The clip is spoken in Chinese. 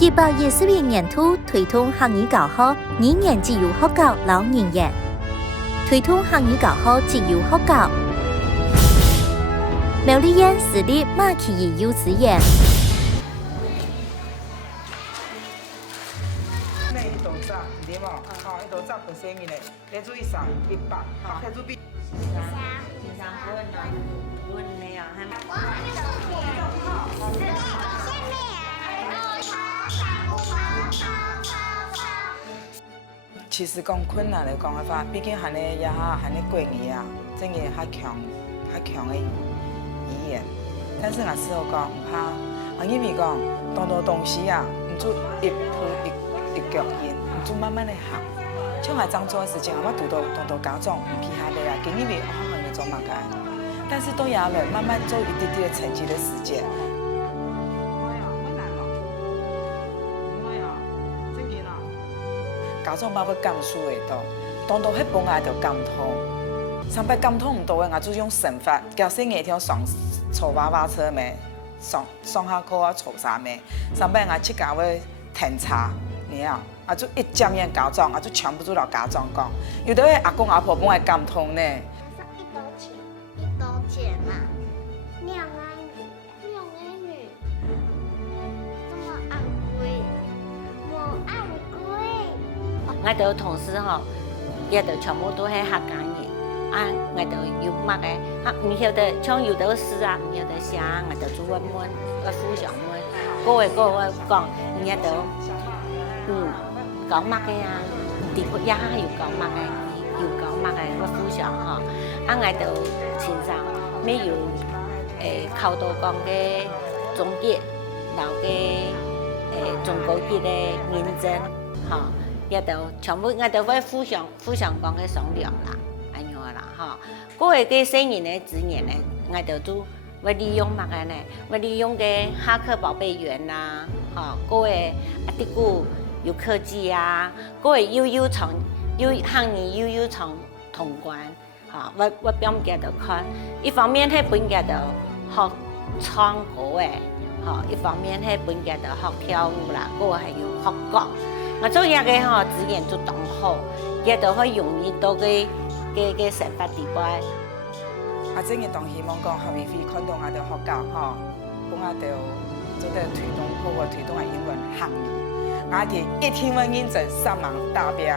121年度推动客语教學語言自由學教老語言，推動客語教學自由學教。苗栗縣私立馬啟儀幼稚園。那一道閘對冇？一道閘本身嘅咧，你注意上100，睇住邊。其實講困難嚟講嘅話，畢竟係你也係你國語啊，真係較強嘅語言。但是我事後講唔怕，因為講當到東西啊，唔做一腳印，唔做慢慢嚟行。像我當做嘅事情，我讀到高中，唔去下嚟啊，經因為我學嘅做乜嘅，但是都有人慢慢做一點點成績嘅時間。高中冇要講書嘅多，當到迄本我就感通，上班感通唔到嘅，我就用省法，叫細眼條上坐娃娃車咩，上下課啊坐啥咩，上班我去教會停茶，你啊，我就一講完高中，我就全部做到高中講，有的阿公阿婆本來感通呢。一刀剪嘛，兩個女，這麼昂貴，我昂貴。我哋同事吼，伊就全部都係客家人，我就要乜嘅，唔曉得像有的詩啊，唔曉得寫，我就做問，互相問，個個講，伊就講乜嘅啊，地方也要講乜嘅，要講乜嘅，我互相吼，我就欣賞，沒有靠到講嘅總結，留嘅中國籍嘅認證，吼。也就全部我就會互相講嘅商量啦，安樣啦，哈。嗰個嘅細人嘅資源咧，我就都會利用乜嘅咧？我利用嘅哈克寶貝園啦，哈，嗰個啲股有科技啊，嗰個悠長行年悠長通關，哈，我邊嘅就看，一方面係本嘅就學唱歌嘅，哈，一方面係本嘅就學跳舞啦，嗰個係要學講。我做嘢嘅吼資源就當好，也就可以容易到嘅生活地位。我真係當希望講後面可以看到我哋學教吼，咁我哋做得推動好個推動嘅英文行業，我哋一天文認證上網達標。